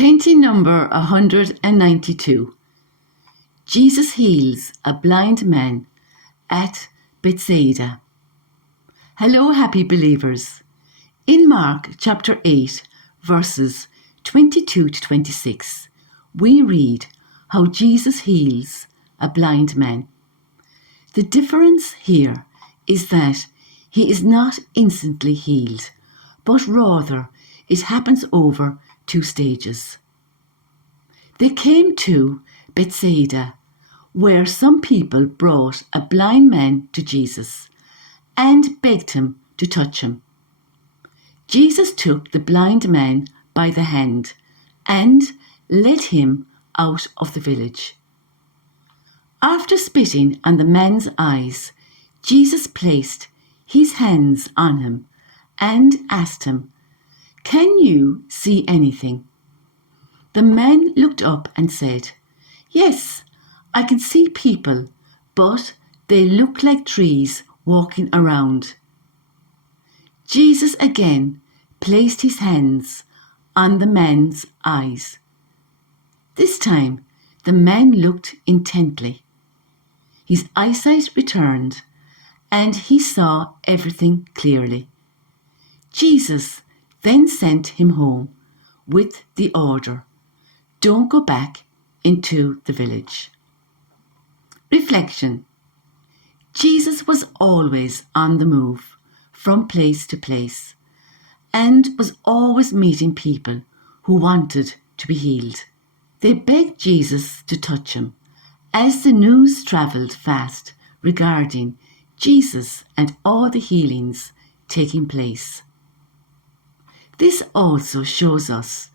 Painting number 192. Jesus heals a blind man at Bethsaida. Hello, happy believers. In Mark chapter 8, verses 22 to 26, we read how Jesus heals a blind man. The difference here is that he is not instantly healed, but rather it happens over 2 stages. They came to Bethsaida, where some people brought a blind man to Jesus and begged him to touch him. Jesus took the blind man by the hand and led him out of the village. After spitting on the man's eyes, Jesus placed his hands on him and asked him, "Can you see anything?" The man looked up and said, "Yes, I can see people, but they look like trees walking around." Jesus again placed his hands on the man's eyes. This time, the man looked intently. His eyesight returned, and he saw everything clearly. Jesus then sent him home with the order, "Don't go back into the village." Reflection. Jesus was always on the move, from place to place, and was always meeting people who wanted to be healed. They begged Jesus to touch him, as the news travelled fast regarding Jesus and all the healings taking place. This also shows us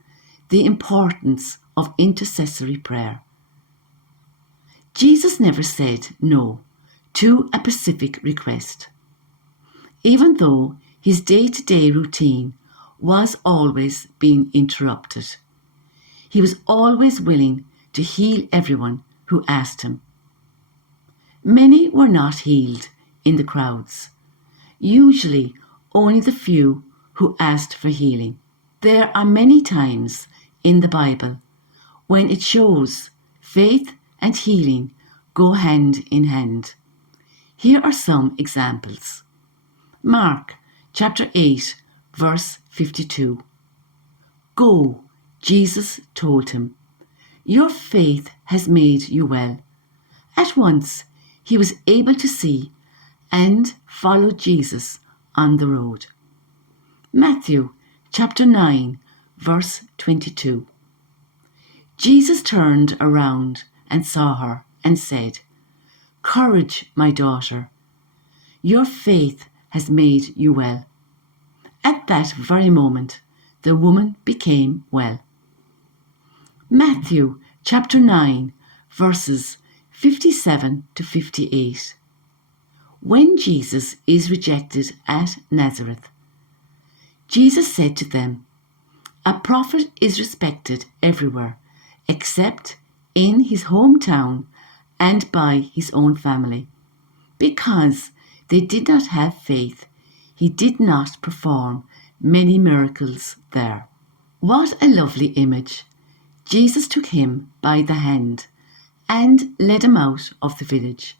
the importance of intercessory prayer. Jesus never said no to a specific request, even though his day-to-day routine was always being interrupted. He was always willing to heal everyone who asked him. Many were not healed in the crowds, usually only the few who asked for healing. There are many times in the Bible when it shows faith and healing go hand in hand. Here are some examples. Mark chapter 8, verse 52. "Go," Jesus told him, "your faith has made you well." At once he was able to see and follow Jesus on the road. Matthew chapter 9, verse 22. Jesus turned around and saw her and said, "Courage, my daughter, your faith has made you well." At that very moment, the woman became well. Matthew chapter 9, verses 57 to 58. When Jesus is rejected at Nazareth, Jesus said to them, "A prophet is respected everywhere, except in his hometown and by his own family. Because they did not have faith, he did not perform many miracles there." What a lovely image. Jesus took him by the hand and led him out of the village.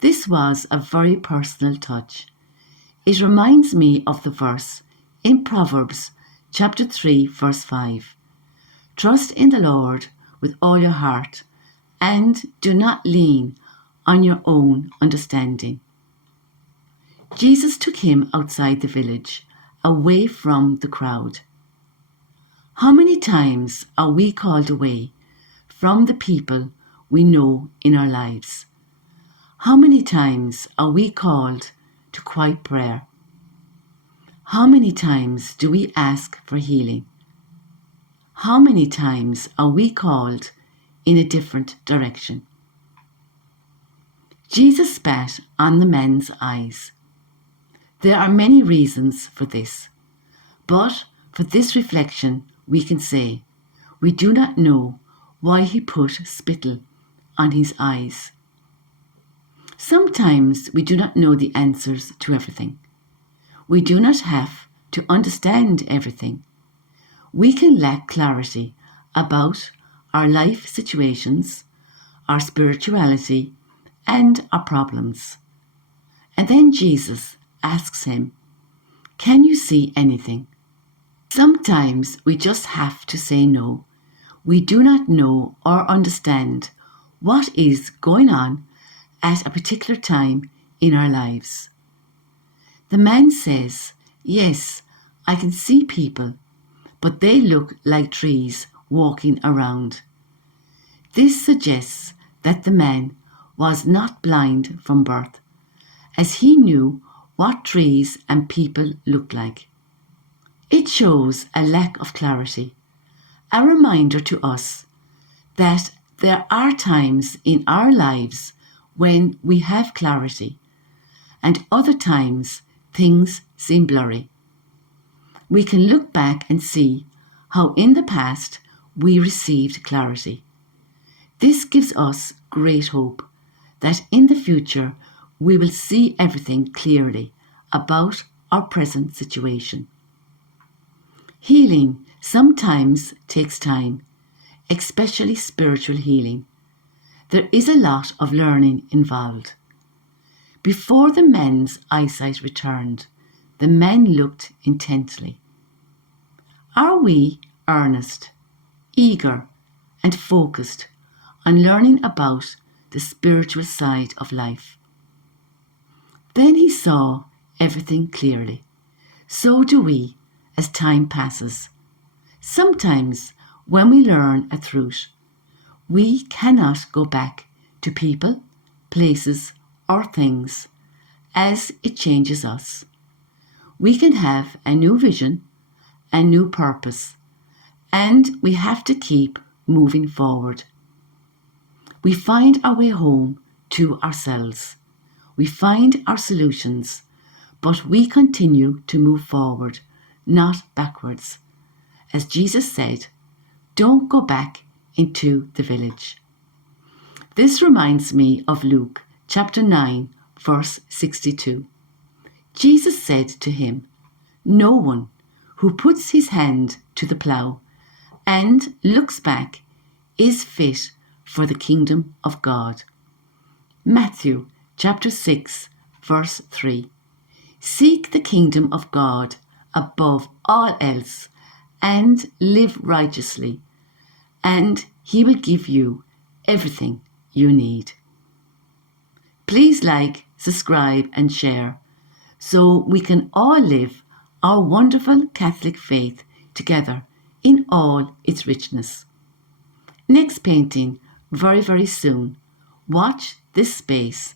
This was a very personal touch. It reminds me of the verse in Proverbs chapter 3, verse 5. "Trust in the Lord with all your heart, and do not lean on your own understanding." Jesus took him outside the village, away from the crowd. How many times are we called away from the people we know in our lives? How many times are we called to quiet prayer? How many times do we ask for healing? How many times are we called in a different direction? Jesus spat on the man's eyes. There are many reasons for this, but for this reflection we can say, we do not know why he put spittle on his eyes. Sometimes we do not know the answers to everything. We do not have to understand everything. We can lack clarity about our life situations, our spirituality, and our problems. And then Jesus asks him, "Can you see anything?" Sometimes we just have to say no. We do not know or understand what is going on at a particular time in our lives. The man says, "Yes, I can see people, but they look like trees walking around." This suggests that the man was not blind from birth, as he knew what trees and people looked like. It shows a lack of clarity, a reminder to us that there are times in our lives when we have clarity, and other times things seem blurry. We can look back and see how in the past we received clarity. This gives us great hope that in the future we will see everything clearly about our present situation. Healing sometimes takes time, especially spiritual healing. There is a lot of learning involved. Before the men's eyesight returned, the men looked intently. Are we earnest, eager, and focused on learning about the spiritual side of life? Then he saw everything clearly. So do we as time passes. Sometimes when we learn a truth, we cannot go back to people, places, or things, as it changes us. We can have a new vision, a new purpose, and we have to keep moving forward. We find our way home to ourselves. We find our solutions, but we continue to move forward, not backwards. As Jesus said, "Don't go back into the village." This reminds me of Luke chapter 9, verse 62. Jesus said to him, "No one who puts his hand to the plough and looks back is fit for the kingdom of God." Matthew chapter 6, verse 3. Seek the kingdom of God above all else and live righteously, and he will give you everything you need. Please like, subscribe, and share so we can all live our wonderful Catholic faith together in all its richness. Next painting very, very soon. Watch this space.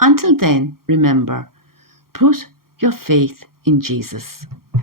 Until then, remember, put your faith in Jesus.